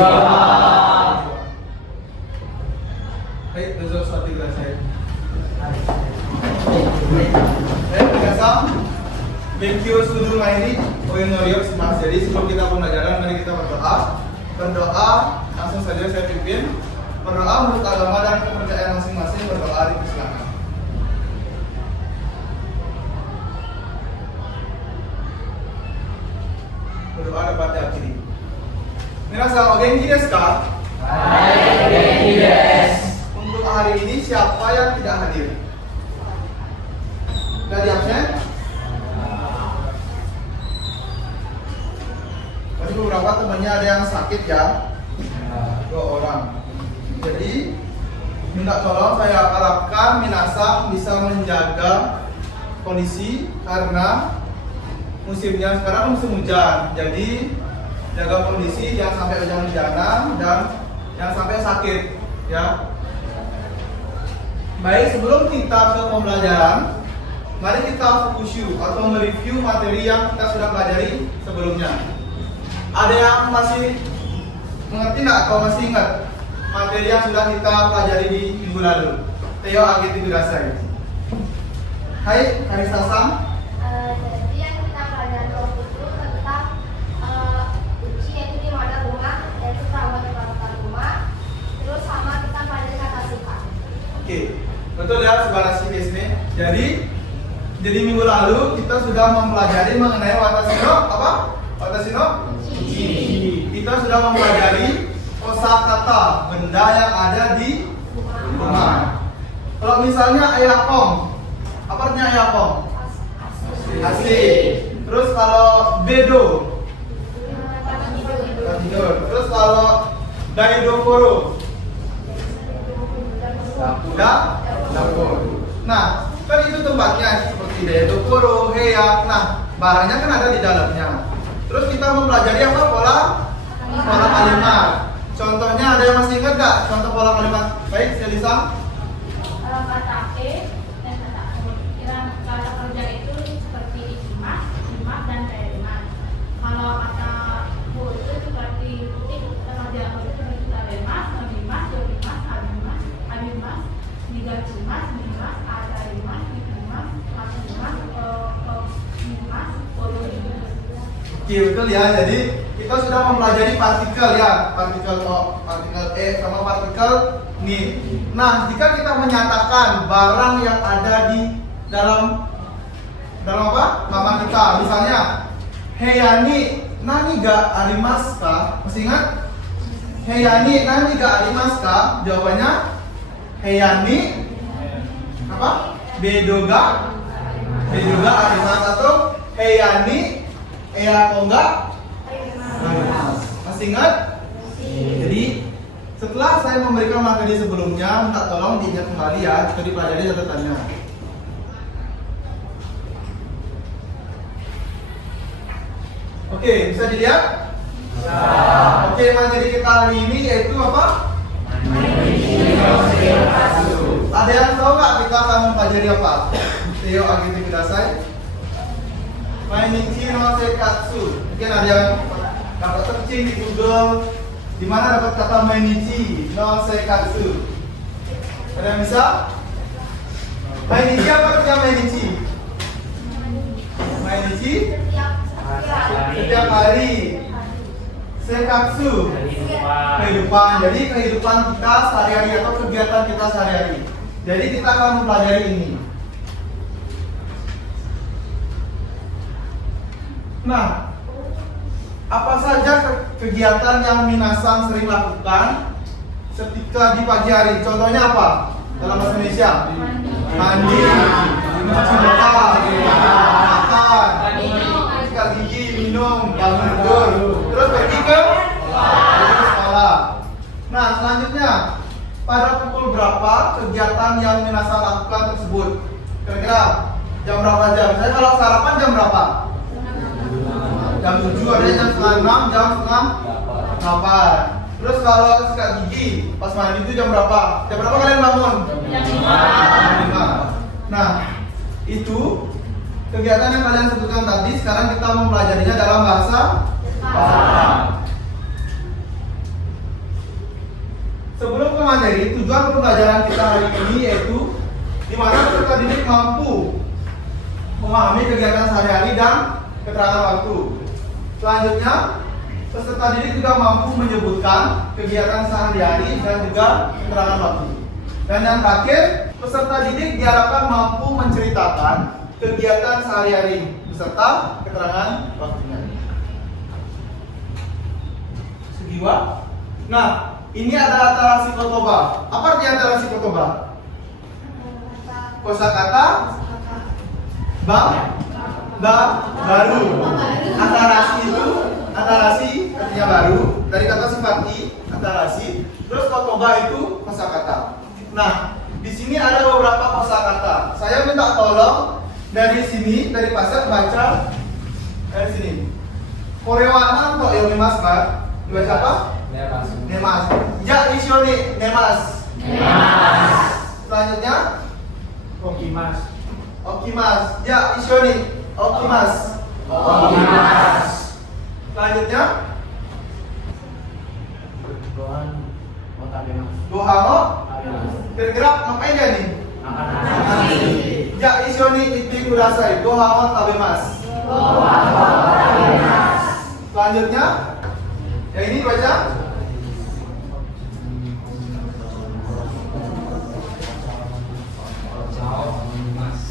Hai, besok suatu gelas saya. Biasa, thank you sudah main Mas. Jadi sebelum kita pembelajaran, mari kita berdoa. Berdoa langsung saja saya pimpin. Berdoa menurut agama dan kepercayaan masing-masing. Berdoa di silakan. Berdoa dapat diakhiri. Minasan, o genki desu ka? Untuk hari ini siapa yang tidak hadir? Sudah di absen? Pasti beberapa temannya ada yang sakit ya. 2 orang. Jadi minta tolong, saya harapkan minasan bisa menjaga kondisi karena musimnya sekarang musim hujan. Jadi jaga kondisi, jangan sampai hujan-hujanan dan jangan sampai sakit ya. Baik, sebelum kita ke pembelajaran, mari kita fokus atau mereview materi yang kita sudah pelajari sebelumnya. Ada yang masih mengerti nggak atau masih ingat materi yang sudah kita pelajari di minggu lalu? Teo ageti kudasai. Hai, Karisa Sam. Jadi yang kita pelajari waktu itu tentang uji, yaitu di wadah rumah, yaitu perawatan peralatan rumah. Terus sama kita pelajari kata suka. Oke, betul ya, subarashi desu ne. Jadi minggu lalu kita sudah mempelajari mengenai watashi no apa? Watashi no uchi. Kita sudah mempelajari kosakata, benda yang ada di rumah. Kalau misalnya ayakong, apa artinya ayakong? Asli. Terus kalau bedo, tidur. Terus kalau daidokoro, dapur. Nah, kan itu tempatnya seperti daidokoro, heya. Nah, barangnya kan ada di dalamnya. Terus kita mempelajari apa? Pola kalimat. Contohnya ada yang masih ingat nggak? Contoh pola kalimat. Baik, Selisa. Kata e dan kata kerja itu seperti imas, dan kaimas. Kalau kata bu itu seperti putih, kerja itu seperti tabemas, memimas, yorimas, abimas, nigacimas, mimas, adaimas, mimas, masimas, mimas, poluimas. Oke, betul ya. Jadi kita sudah mempelajari partikel ya, partikel O, partikel E, sama partikel Ni. Nah, jika kita menyatakan barang yang ada di dalam apa? Nama kita, misalnya Heyani nani ga arimasu ka? Masih ingat? Heyani nani ga arimasu ka? Jawabannya Heyani apa? Bedoga arimasu atau Heyani Eyakonga. Masih ingat? Jadi setelah saya memberikan materi sebelumnya, minta tolong diingat kembali ya, kita dipelajari catatannya. Oke, bisa dilihat? Oke, materi kita hari ini yaitu apa? Ada yang tahu nggak kita akan mempelajari apa? Teo ageti kudasai. Mainichi no seikatsu. Mungkin ada yang dapat searching di Google. Di mana dapat kata mainichi no seikatsu? Ada yang bisa? Mainichi apa artinya mainichi? Mainichi setiap hari. Seikatsu kehidupan. Jadi kehidupan kita sehari-hari atau kegiatan kita sehari-hari. Jadi kita akan mempelajari ini. Nah, apa saja kegiatan yang minasan sering lakukan ketika di pagi hari? Contohnya apa? Dalam bahasa Indonesia? Mandi, mencuci muka, makan, sikat gigi, minum, bangun tidur, terus pergi ke sekolah. Nah, selanjutnya pada pukul berapa kegiatan yang minasan lakukan tersebut? Kira-kira jam berapa jam? Saya kalau sarapan jam berapa? Jam 7, ada jam setengah 6, jam setengah 8. Terus kalau sikat gigi, pas mandi itu jam berapa? Jam berapa kalian bangun? Jam 5. Nah, itu kegiatan yang kalian sebutkan tadi, sekarang kita mempelajarinya dalam bahasa Jepang. tujuan pembelajaran kita hari ini yaitu di mana peserta didik mampu memahami kegiatan sehari-hari dan keterangan waktu. Selanjutnya, peserta didik juga mampu menyebutkan kegiatan sehari-hari dan juga keterangan waktu. Dan yang terakhir, peserta didik diharapkan mampu menceritakan kegiatan sehari-hari beserta keterangan waktunya. Segiwa. Nah, ini ada atarasi kotoba. Apa arti atarasi kotoba? Kosakata baru. Atarasi artinya baru. Dari kata sifati atarasi. Terus kotoba itu kosakata. Nah, di sini ada beberapa kosakata. Saya minta tolong dari sini, dari pasar baca dari sini. Korewana untuk yomimas kan? Dibaca apa? Nemas. Ja isioni nemas. Selanjutnya Okimas. Ja isioni okimas. Selanjutnya Dohamo bergerak ngapain dia nih? Ja isioni iti kudasai. Dohamo tabemas. Selanjutnya yang ini baca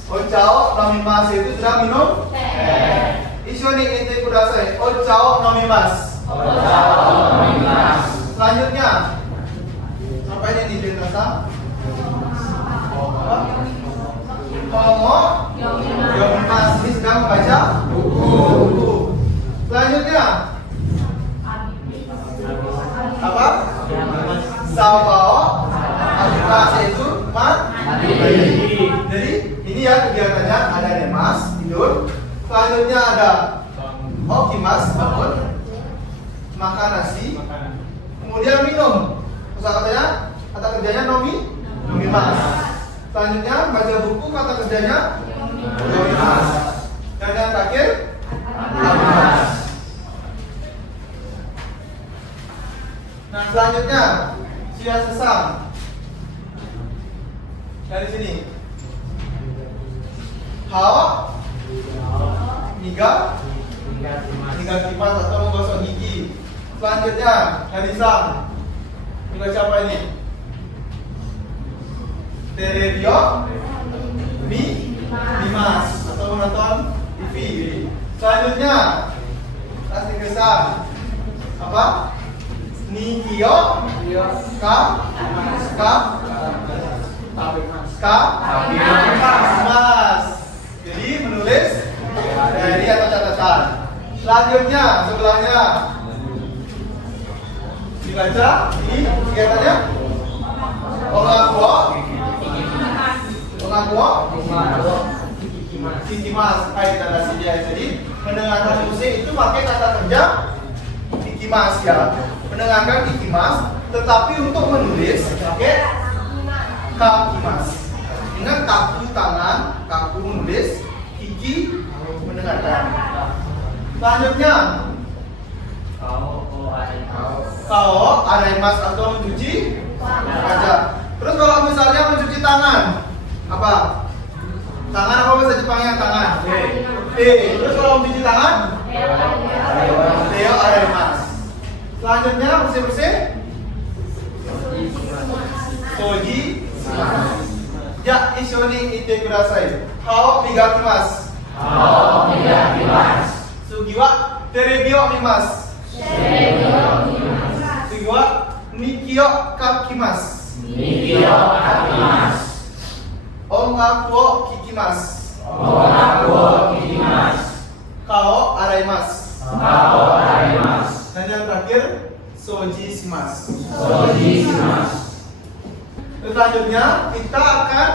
Ochao nomimas itu sudah minum Ishoni ite kudasai. Ochao nomimas. Selanjutnya apa ini di penjelasan? Komo yomimas. Ini sedang membaca buku. Selanjutnya apa? Sabao aktivitas itu mandi. Jadi ini ya kegiatannya, ada nemas tidur. Selanjutnya ada okimas bangun, makan nasi, kemudian minum. Kosakatanya kata kerjanya nomimas. Selanjutnya baca buku, kata kerjanya nomimas. Dan yang terakhir nomimas. Nah, selanjutnya sia sesam. Dari sini. Hao niga kipas atau menggosok gigi. Selanjutnya dari sang. Ini siapa ini? Terebio Mimas atau menonton TV. Selanjutnya kasih kesan apa? Nikio Mas. Jadi menulis diary atau catatan. Selanjutnya sebelahnya dibaca ini kegiatannya Kikimas. Baik, tanda sedia. Jadi mendengarkan musik itu pakai kata kerja kikimas ya. Mendengarkan kikimas, tetapi untuk menulis pakai kakimas. Ingat, kaku tangan, kaku menulis, kiki mendengarkan. Selanjutnya Kao araimas atau mencuci wajah. Terus kalau misalnya mencuci tangan, apa? Tangan apa bahasa Jepangnya? Tangan. Terus kalau mencuci tangan? Teo araimas. Selanjutnya bersih-bersih? Soji. Ja ishoni ite kudasai. Kao migakimasu. Sugiwa terebio mimasu. Sugiwa nikio kakimasu. Ongaku wo kikimasu. Kao araimasu. Dan yang terakhir soji shimasu. Selanjutnya kita akan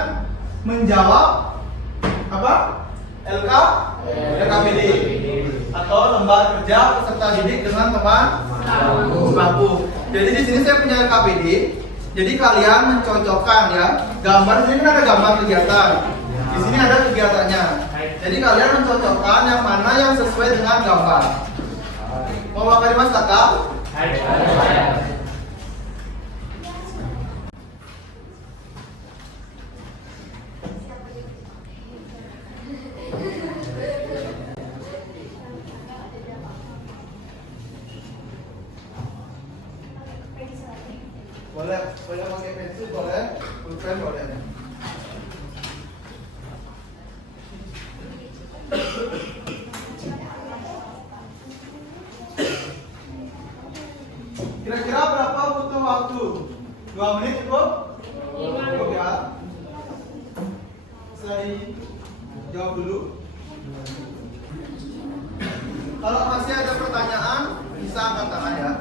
menjawab apa? LKPD atau lembar kerja peserta didik dengan teman sebangku. Jadi di sini saya punya LKPD. Jadi kalian mencocokkan ya. Gambar di sini kan ada gambar kegiatan. Di sini ada kegiatannya. Jadi kalian mencocokkan yang mana yang sesuai dengan gambar. Mau makan Mas Kakak? Boleh pakai pensil, boleh pulpen, boleh. Kira-kira berapa butuh waktu? 2 menit cukup? Cukup ya. Saya jawab dulu. Kalau masih ada pertanyaan, bisa angkat tangan ya.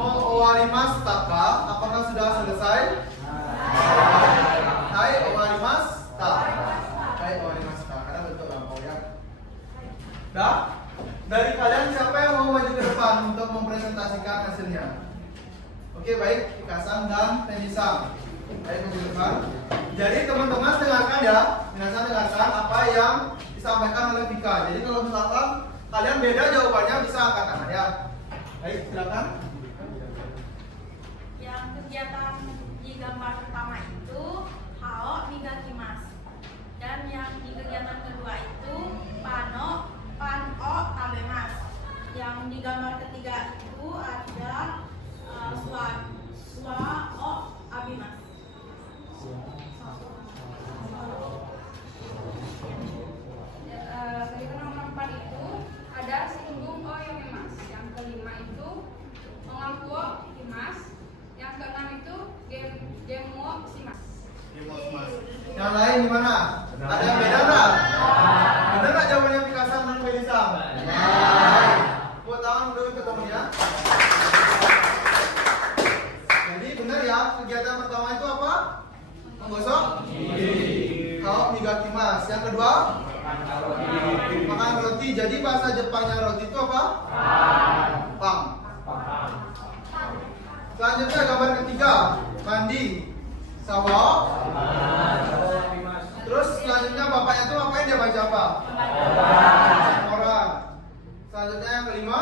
Mau Owarimas Taka, apakah sudah selesai? Hai Owarimas Taka. Hai Owarimas Taka, karena bentuk lampau ya. Dah? Dari kalian siapa yang mau maju ke depan untuk mempresentasikan hasilnya? Oke, baik, Pikasan dan Penisang. Baik, maju ke depan. Jadi teman-teman dengarkan ya, minasan dengarkan apa yang disampaikan oleh Pika. Jadi kalau misalkan kalian beda jawabannya bisa angkat tangan ya. Baik, silakan. Yang kegiatan di gambar pertama itu Hao Migakimas, dan yang di kegiatan kedua itu Pan-o Tabemas. Yang di gambar ketiga itu ada Swa-o Abimas. Kegiatan nomor 4 itu ada Singgung o Yomimas. Yang kelima itu Mengakuo Imas. Yang keenam itu Gemuo Simas. Yang lain gimana? Ada yang beda nggak? Benar nggak jawabannya Pikasan dan Penisang? Buat tangan dulu ketemunya. Jadi benar ya, kegiatan pertama itu apa? Menggosok? Kalau Migakimas. Yang kedua? Makan roti. Jadi bahasa Jepangnya roti itu apa? Pang. Selanjutnya gambar ketiga, mandi. Sawo. Terus selanjutnya bapaknya itu ngapain, dia baca apa? Orang. Selanjutnya yang kelima,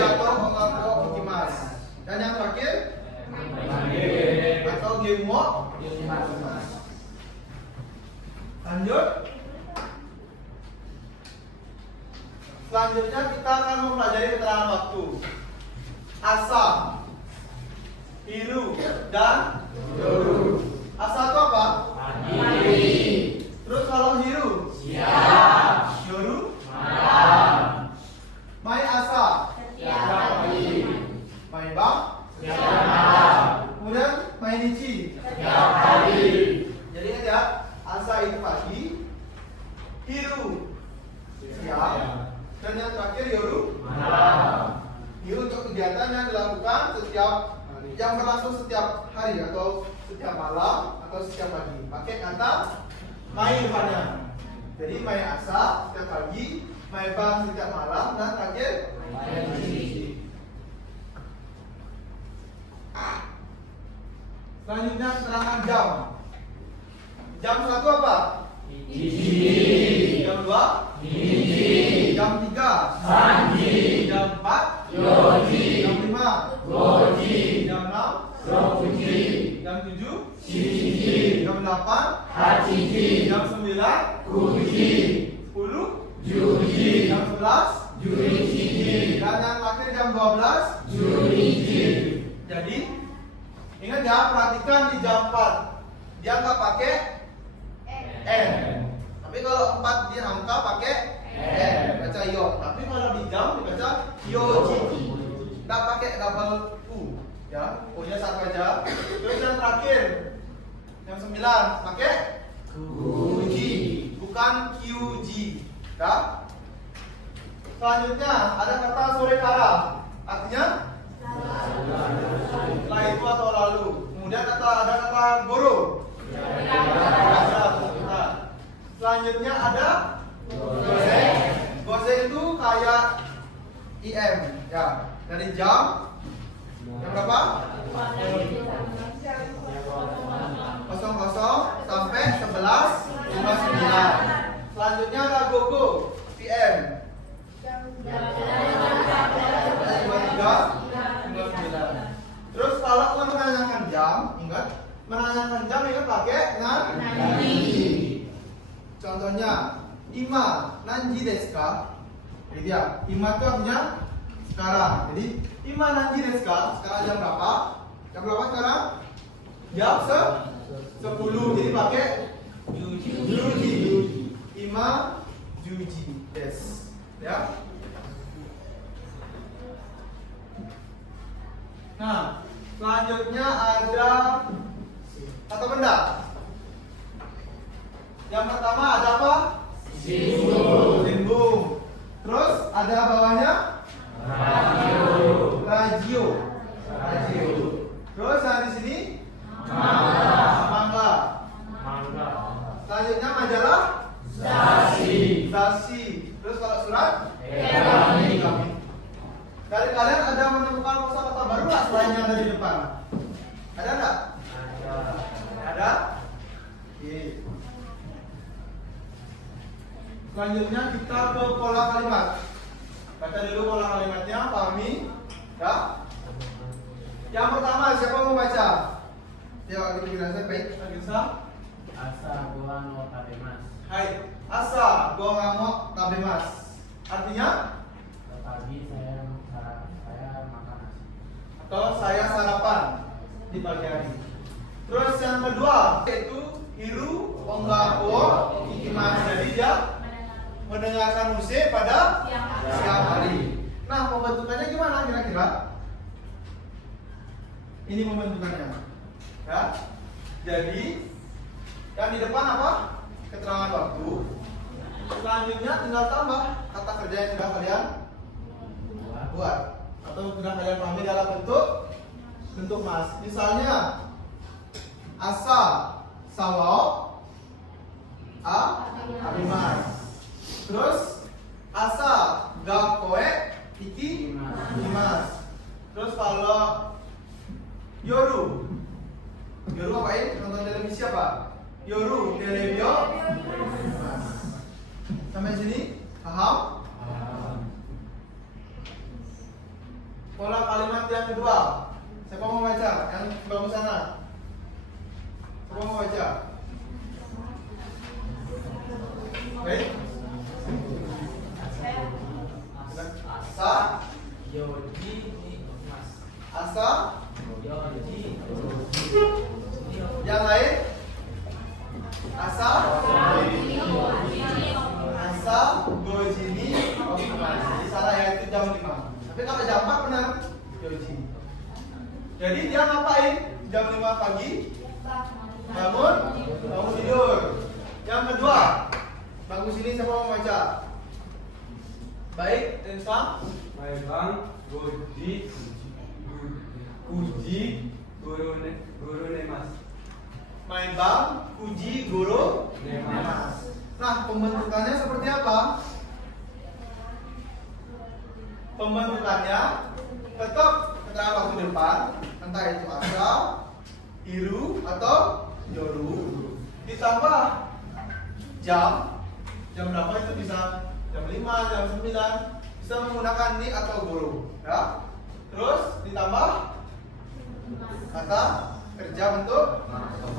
atau mengaku Ikimas. Dan yang terakhir, atau Gemuo. Lanjut. Selanjutnya kita akan mempelajari keterangan waktu. Asa, Hiru, dan Yoru. Asa itu apa? Pagi. Terus kalau Hiru? Siang. Yoru? Malam. Mai Asa? Setiap pagi. Mai Bang? Setiap malam. Kemudian Mai Nichi? Setiap hari. Jadi ingat ya, Asa itu pagi, Hiru siang, dan yang terakhir Yoru malam. Ini untuk kegiatan yang dilakukan yang berlangsung setiap hari atau setiap malam atau setiap pagi. Pakai kata mai depannya. Jadi mai asa setiap pagi, mai bang setiap malam, dan terakhir mai. Selanjutnya keterangan jam. Jam 1 apa? Jam 2? Jam 3? Jam 4? Jam 5? Jam 6? Jam 7? Jam 8? Jam 9? 10? Jam 11? Dan yang terakhir jam 12? Jadi ingat ya, perhatikan di jam 4 dia nggak pakai N. Tapi kalau 4 dia angka pakai N, baca yo. Tapi kalau di jam dibaca yoji. Nggak pakai double U ya, U-nya satu aja. Terus yang terakhir yang 9 pakai QG, bukan QG ya. Selanjutnya ada kata sore kala, artinya setelah itu atau lalu. Kemudian ada kata goro. Selanjutnya ada gose. Gose itu kayak IM ya. Dari jam berapa? 00 sampai 11:59. Selanjutnya ada gogo PM. Terus kalau menanyakan jam, ingat menanyakan jam ingat pakai nanji. Contohnya, ima nanji desu ka? Jadi ya, ima itu artinya sekarang. Jadi ima nanji desu ka? Sekarang jam berapa? Jam berapa sekarang? Jam 10. Jadi pakai juji. Ima juji desu. Ya. Nah, selanjutnya ada kata benda. Yang pertama ada apa? Simbol. Terus ada bawahnya? Radio. Terus yang di sini? Mangga. Selanjutnya majalah? Zasi. Terus kalau surat? Kami. Dari kalian ada menemukan kosakata baru nggak selain yang ada di depan? Ada nggak? Ada? Oke. Selanjutnya kita ke pola kalimat. Baca dulu pola kalimatnya, pahami ya. Yang pertama siapa mau baca? Ya, kita bilang baik. Bisa? Asa gua no tabemas. Hai, asa gua ngamuk tabemas. Artinya? Pagi saya makan nasi. Atau saya sarapan di pagi hari. Terus yang kedua yaitu hiru onggako ikimasu. Jadi dia mendengarkan musik pada siang hari. Nah, pembentukannya gimana kira-kira? Ini pembentukannya. Ya. Jadi yang di depan apa? Keterangan waktu. Selanjutnya tinggal tambah kata kerja yang sudah kalian buat atau sudah kalian pahami dalam bentuk mas. Misalnya asa sawao abimas. Terus asa gakoe ikimas. Terus kalau yoru apain? Nonton televisi apa? Yoru televio. Sampai sini paham? Pola kalimat yang kedua. Siapa mau baca? Yang bagus sana. Siapa mau baca? Baik. Asa Yoji mas. Asa. Yoji. Yang lain? Asa. Asa gojini okimasu. Jadi salah ya, itu jam 5. Tapi kalau jam 4 benar yoji. Jadi dia ngapain? Jam 5 pagi bangun tidur. Yang kedua, bagus ini siapa mau baca? Baik, Tensang. Maibang Goji Guru Nemas. Maibang Kuji Guru Nemas. Nah, pembentukannya seperti apa? Pembentukannya tetap keterangan waktu depan, entah itu asa, iru atau yoru. Ditambah jam berapa itu bisa jam 5, jam 9, bisa menggunakan ni atau guru, ya. Terus ditambah kata kerja bentuk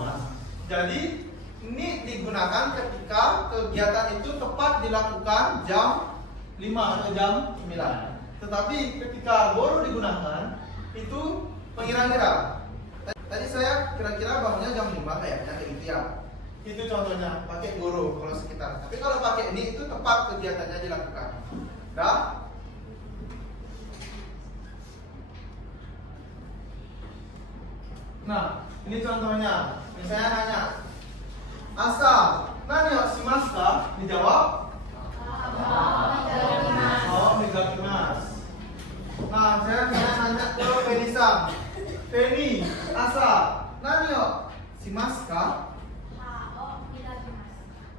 mas. Jadi ini digunakan ketika kegiatan itu tepat dilakukan jam 5 atau jam 9. Tetapi ketika guru digunakan itu Mengira-ngira. Tadi saya kira-kira bangunnya jam 5 kayaknya kayak gitu ya. Itu contohnya pakai guru kalau sekitar. Tapi kalau pakai ini itu tepat kegiatannya dilakukan. Dah? Nah, ini contohnya. Misalnya nanya, Asa, nani yo shimasu ka? Dijawab? Oh, migakimasu. Nah, saya nanya ke Feni-san. Feni, Asa, nani yo shimasu ka?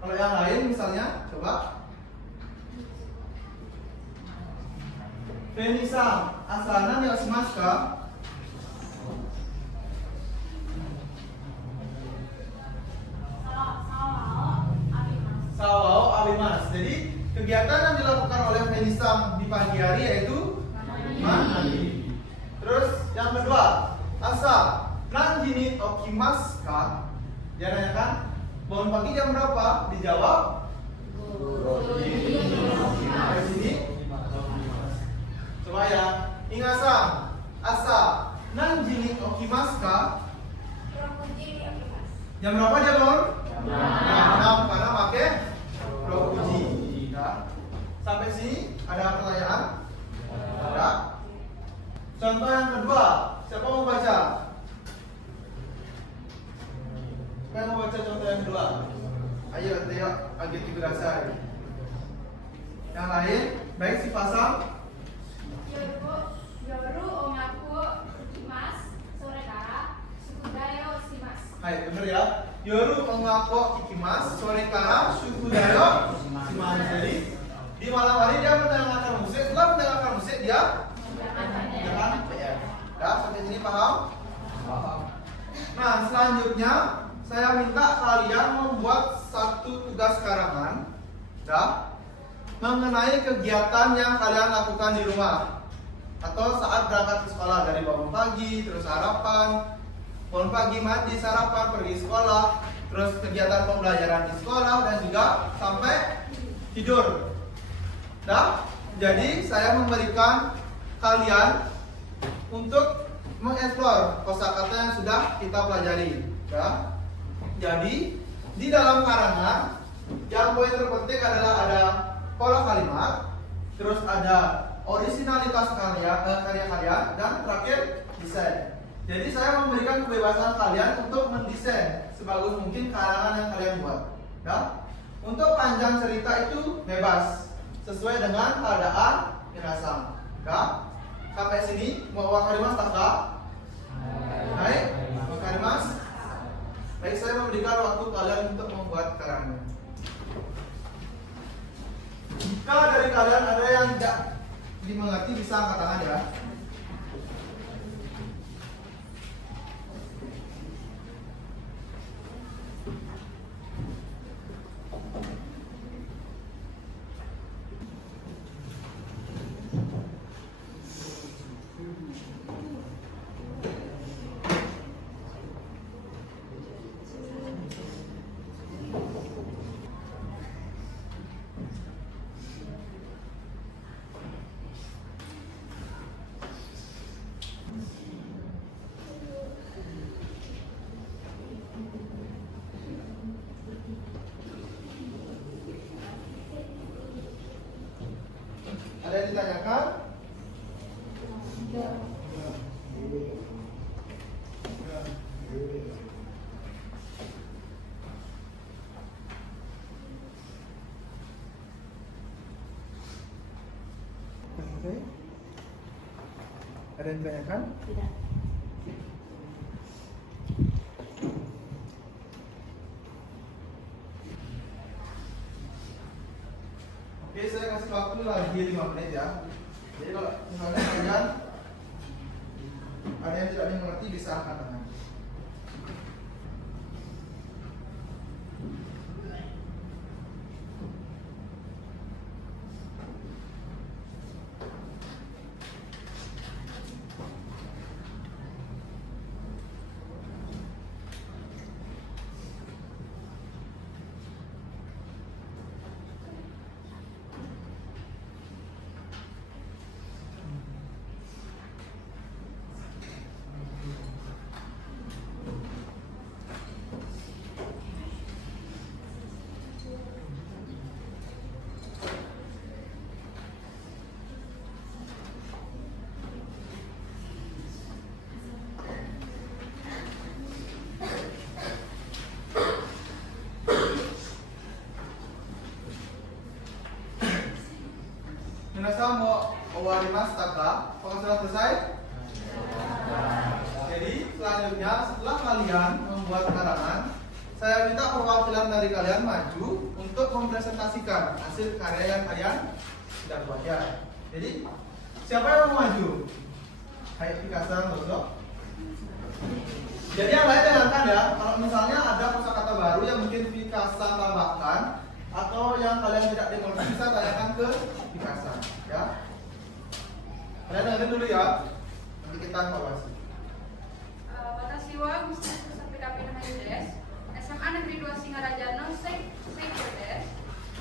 Kalau yang lain misalnya, coba. Feni-san, Asa, nani yo shimasu ka? Sawao abimas. Jadi kegiatan yang dilakukan oleh Feni-san di pagi hari yaitu mandi. Terus yang kedua, Asa, nanjini okimasu ka? Dia nanya kan, bangun pagi jam berapa? Dijawab dari sini. Coba ya, Ingasan, Asa, nanjini okimasu ka? Jam berapa dia bangun? Jam 6 karena pakai rokuji. Ya. Sampai sini ada pertanyaan? Ada. Contoh yang kedua, siapa mau baca? Siapa yang mau baca contoh yang kedua? Ayo, Teo, agak diberasai. Yang lain, baik si pasang. Yoru omaku ikimasu, sore kara sukudayo shimasu. Hai, bener ya. Yoru ongaku ikimasu, sore kara sukudayo shimasu. Jadi di malam hari dia mendengarkan musik. Setelah mendengarkan musik dia jangan PR. Dah, sampai sini paham? Paham. Nah, selanjutnya saya minta kalian membuat satu tugas karangan, dah, mengenai kegiatan yang kalian lakukan di rumah atau saat berangkat ke sekolah, dari bangun pagi, terus sarapan, bangun pagi, mandi, sarapan, pergi sekolah, terus kegiatan pembelajaran di sekolah, dan juga sampai tidur. Dah, jadi saya memberikan kalian untuk mengeksplor kosakata yang sudah kita pelajari. Ya. Jadi di dalam karangan yang poin terpenting adalah ada pola kalimat, terus ada originalitas karya kalian, dan terakhir desain. Jadi saya memberikan kebebasan kalian untuk mendesain sebagus mungkin karangan yang kalian buat. Ya. Untuk panjang cerita itu bebas sesuai dengan keadaan Minasan. Ya. Sampai sini mau wakarimas tak? Baik, wakarimas. Baik, saya memberikan waktu kalian untuk membuat karangan. Jika dari kalian ada yang tidak dimengerti bisa angkat tangan ya. Ada yang ditanyakan? Oke. Ada yang ditanyakan? Tidak. Oke, saya kasih waktu lagi 5 menit ya. Jadi kalau misalnya kalian ada yang tidak mengerti bisa angkat tangan. Minasa mau owarimasu taka? Apakah sudah selesai? Jadi selanjutnya setelah kalian membuat karangan, saya minta perwakilan dari kalian maju untuk mempresentasikan hasil karya yang kalian sudah buat ya. Jadi siapa yang mau maju? Hai Pikasa, Bosok. Jadi yang lain dengarkan ya. Kalau misalnya ada kosakata baru yang mungkin Pikasa tambahkan atau yang kalian tidak dengar bisa tanyakan ke Pikasa ya. Kalian dengerin dulu ya. Nanti kita evaluasi. Watashi wa Gusti Kusapira Pinahayu desu. SMA Negeri 2 Singaraja no Seikyo desu.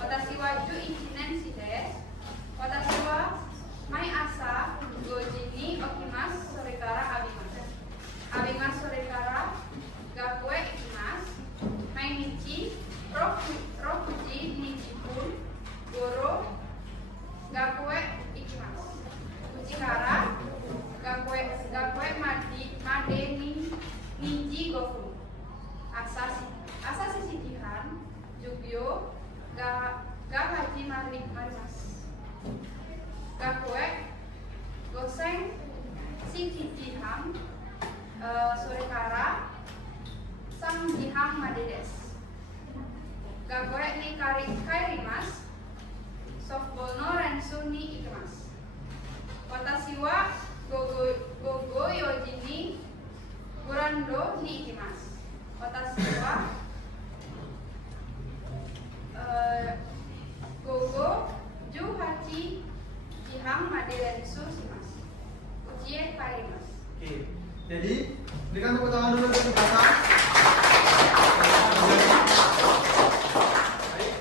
Watashi wa 11年生です。私は毎朝5時に起きます。それから浴びます。浴びます。それから学校へ行きます。毎日6時20分頃学校へ行きます。うちから学校へまでに25分。朝7時半授業が始まります。学校へ午前7時半、それから3時半までです。学校へに帰ります。ソフトボールの練習に行きます。私は午後4時にグラウンドに行きます。私は午後18時半まで練習します。家へ帰ります。Oke, jadi berikan tepuk tangan dulu untuk Pikasa. Baik.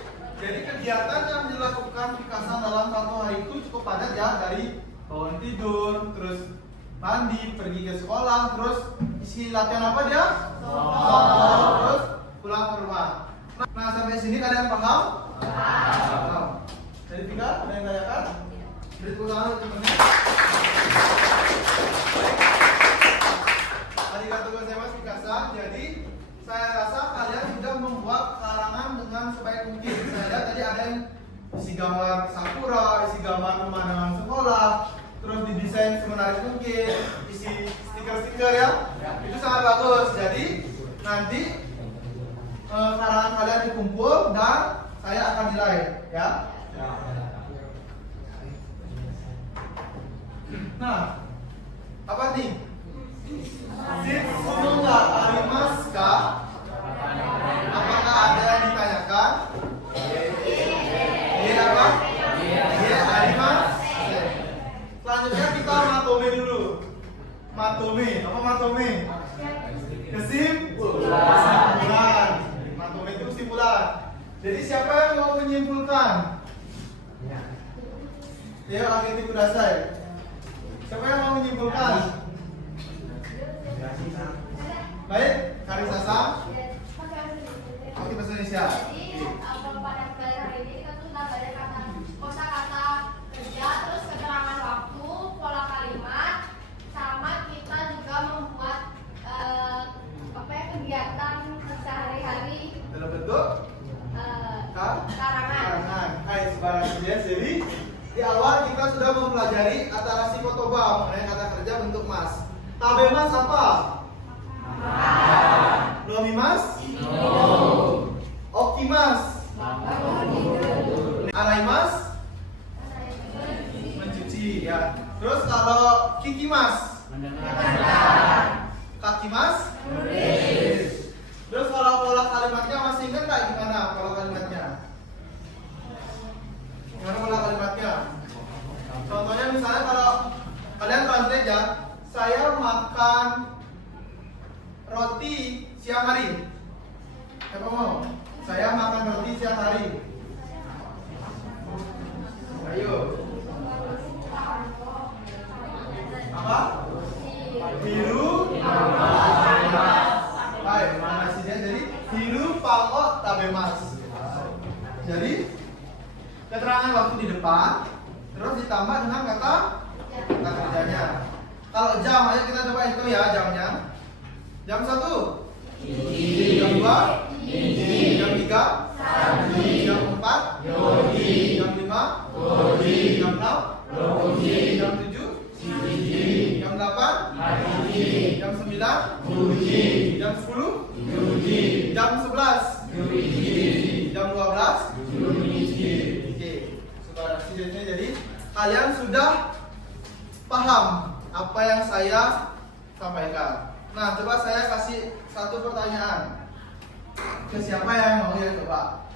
Jadi kegiatan yang dilakukan Pikasa dalam satu hari itu cukup padat ya, dari bangun tidur, terus mandi, pergi ke sekolah, terus isi latihan apa dia? Softball, terus pulang ke rumah. Nah sampai sini kalian paham? Paham. Dari Pika, ada yang tanyakan? Beri tepuk tangan untuk temennya. Arigatou gozaimasu Pikasa. Jadi saya rasa kalian sudah membuat karangan dengan sebaik mungkin. Saya lihat tadi ada yang isi gambar sakura, isi gambar pemandangan sekolah, terus didesain semenarik mungkin, isi stiker-stiker ya. Itu sangat bagus. Jadi nanti karangan kalian dikumpul dan saya akan nilai ya. Nah, apa nih? Zitsuno ga arimasu ka? Apakah ada yang ditanyakan? Iya apa? Iya arimasu. Selanjutnya kita matome dulu. Matome, apa matome? Kesimpulan. Matome itu kesimpulan. Jadi siapa yang mau menyimpulkan? Ya, ageti kudasai. Siapa yang mau menyimpulkan? Baik, Karisasa. Oke, bahasa Indonesia. Jadi pada pelajaran hari ini kita tuh udah belajar kata kosakata kerja, terus keterangan waktu, pola kalimat, sama kita juga membuat kegiatan sehari-hari Dalam bentuk karangan. Hai, sebaliknya. Jadi di awal kita sudah mempelajari atarasi kotoba mengenai kata kerja bentuk mas. Tabemas apa? Nomimas? Okimas? Araimas? Mencuci ya. Terus kalau kikimas? Kakimas? Terus kalau pola kalimatnya masih ingat nggak gimana pola kalimatnya? Gimana pola kalimatnya? Contohnya misalnya kalau kalian translate ya, saya makan roti siang hari. Siapa mau? Saya makan roti siang hari. Ayo. Apa? Biru. Baik, mana sih dia? Jadi biru pangok tabemas. Jadi keterangan waktu di depan, terus ditambah dengan kata kerjanya. Kalau jam, ayo kita coba hitung ya jamnya. Jam 1, jam 2, jam 3, jam 4, jam 5, jam 6, Haji. Jam 9? Uji. Jam 10? Uji. Jam 11? Uji. Jam 12? Uji. Oke, saudara sidenya, jadi kalian sudah paham apa yang saya sampaikan. Nah, coba saya kasih satu pertanyaan ke siapa yang mau ya, coba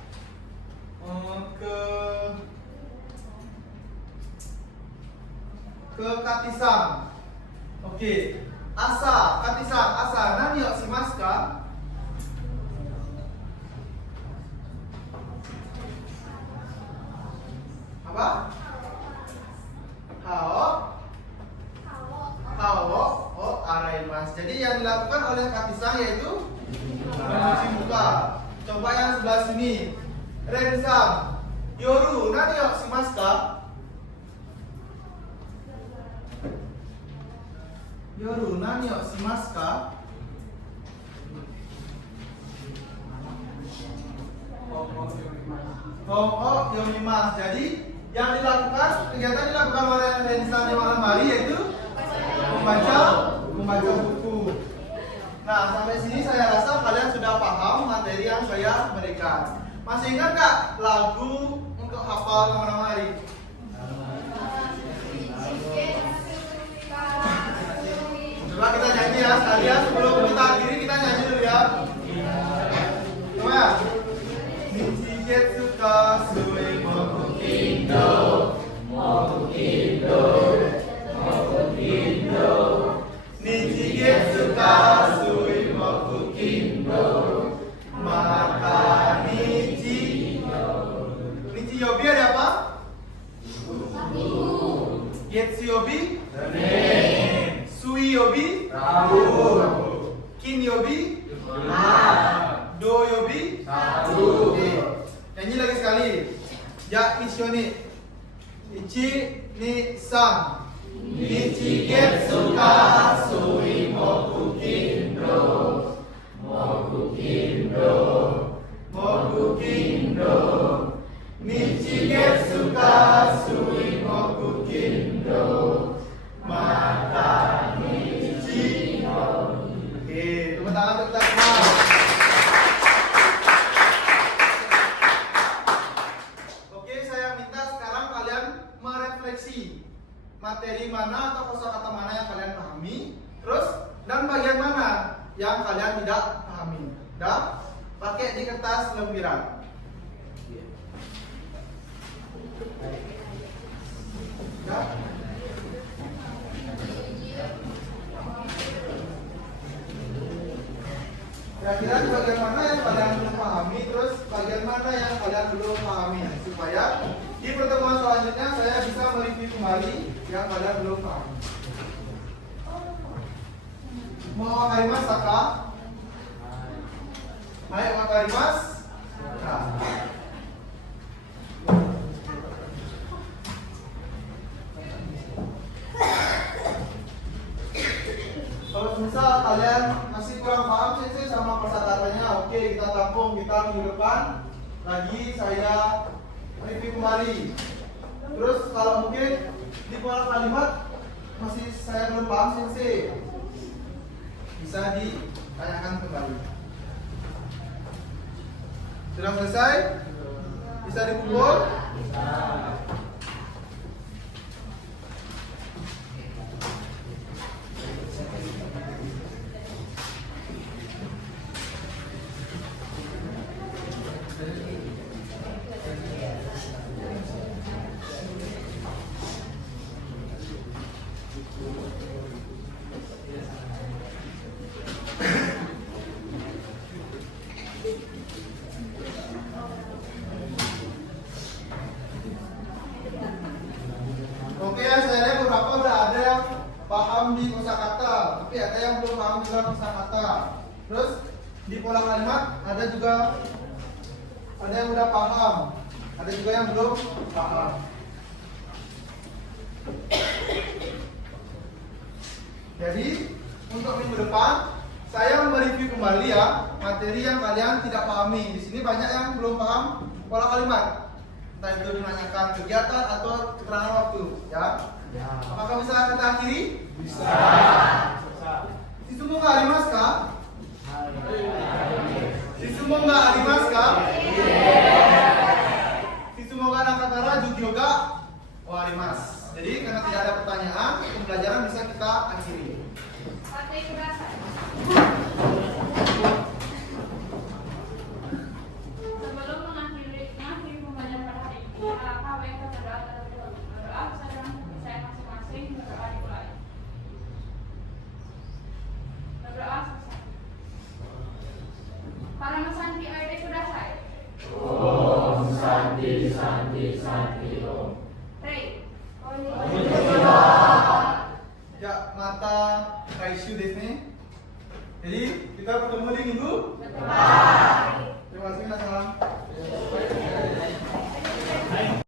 ke Katisang. Oke, Asa, Katisang, Asa, nani yo shimasu ka? Apa? Hao. Hao. Oh, araimasu. Jadi yang dilakukan oleh Katisang yaitu mencuci muka. Coba yang sebelah sini. Rensang. Yoru, nani yo shimasu ka? Yoru, nani yo shimasu ka? Hongo yomimasu. Jadi yang dilakukan, kegiatan dilakukan oleh Rensang di malam hari yaitu membaca buku. Nah, sampai sini saya rasa kalian sudah paham materi yang saya berikan. Masih ingat nggak lagu untuk hafal malam hari? Coba kita nyanyi ya sekalian, sebelum kita akhiri kita nyanyi dulu ya. Coba ya. Nichigetsu ka sui moku kindo, moku kindo, moku kindo. Nichigetsu ka sui moku kindo, maka nichi. Nichi yobi ada apa? Getsu yobi? Senin. Sui yobi? Rabu. Kin yobi? Jumat. Do yobi? Sabtu. Oke. Nyanyi lagi sekali. Ya nishoni. Ichi ni san. Nichigetsu ka sui moku kindo, moku kindo, moku kindo. Nichigetsu ka sui moku kindo, mata nichi. Oke, tepuk tangan untuk kita semua. Oke, saya minta sekarang kalian merefleksi materi mana atau kosakata mana yang kalian pahami, terus dan bagian mana yang kalian tidak pahami. Dah, pakai di kertas lempiran. Dah. Kira-kira di bagian mana yang kalian belum pahami, terus bagian mana yang kalian belum pahami, supaya di pertemuan selanjutnya saya bisa mereview kembali yang kalian belum pahami. Mau wakarimasu ka? Hai, wakarimasu ka? Kalau misal kalian masih kurang paham sih sama kosakatanya, oke kita tampung, kita minggu depan lagi saya review kembali. Terus kalau mungkin di pola kalimat masih saya belum paham sih, bisa ditanyakan kembali. Sudah selesai? Bisa dikumpul? Oke ya, saya lihat beberapa udah ada yang paham di kosakata, tapi ada yang belum paham juga kosakata. Terus di pola kalimat ada juga ada yang udah paham, ada juga yang belum paham. Jadi untuk minggu depan saya mereview kembali ya materi yang kalian tidak pahami. Di sini banyak yang belum paham pola kalimat. Entah itu menanyakan kegiatan atau keterangan waktu, ya. Apakah bisa kita akhiri? Bisa. pembelajaran bisa kita akhiri. Partai keras